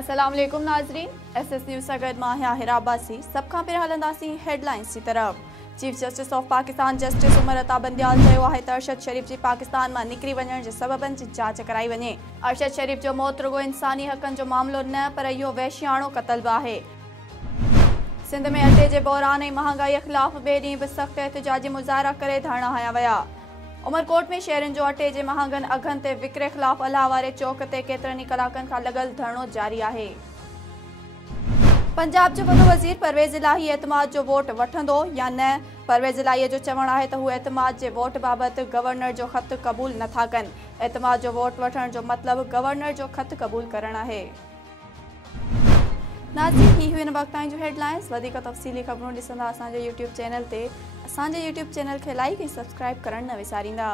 अस्सलाम वालेकुम नाज़रीन, SS न्यूज़ सां गॾु मां आहियां हिरा अब्बासी। सब खां पहिरियों हलंदासीं हेडलाइंस की तरफ़। Chief justice of Pakistan justice Umar Ata Bandial चयो आहे त अरशद शरीफ जी पाकिस्तान मां निकिरी वञण जे सबबनि जी जांच कराई वञे। अरशद शरीफ जो मौत रुगो इंसानी हक़नि जो मामलो न पर इहो वहशियाणो क़त्ल बि आहे। सिंध में अटे जे बहरान ऐं महांगाई ख़िलाफ़ ॿिए ॾींहुं बि सख़्त एहतिजाजी मुज़ाहिरा करे धरना हया विया। उमरकोट में शहरनि जो अटे जे महांगनि अघनि ते विकिरे ख़िलाफ़ अलाह वारे चौक ते केतिरनि ई कलाकनि खां लॻल धरणो जारी आहे। पंजाब जो वॾो वज़ीर परवेज़ इलाही एतमाद जो वोट वठंदो या न। परवेज़ इलाही जो चवणु आहे त हू एतमाद जे वोट बाबति गवर्नर जो ख़त क़बूल नथा कनि। एतमाद जो वोट वठण जो मतिलबु गवर्नर जो ख़त क़बूल करणु आहे। नाज़रीन, ही हुई हिन वक़्त ताईं जूं हेडलाइंस। वधीक तफ़सीली ख़बरूं ॾिसंदा असांजे यूट्यूब चैनल ते। असांजे यूट्यूब चैनल खे लाइक ऐं सब्सक्राइब करणु न विसारींदा।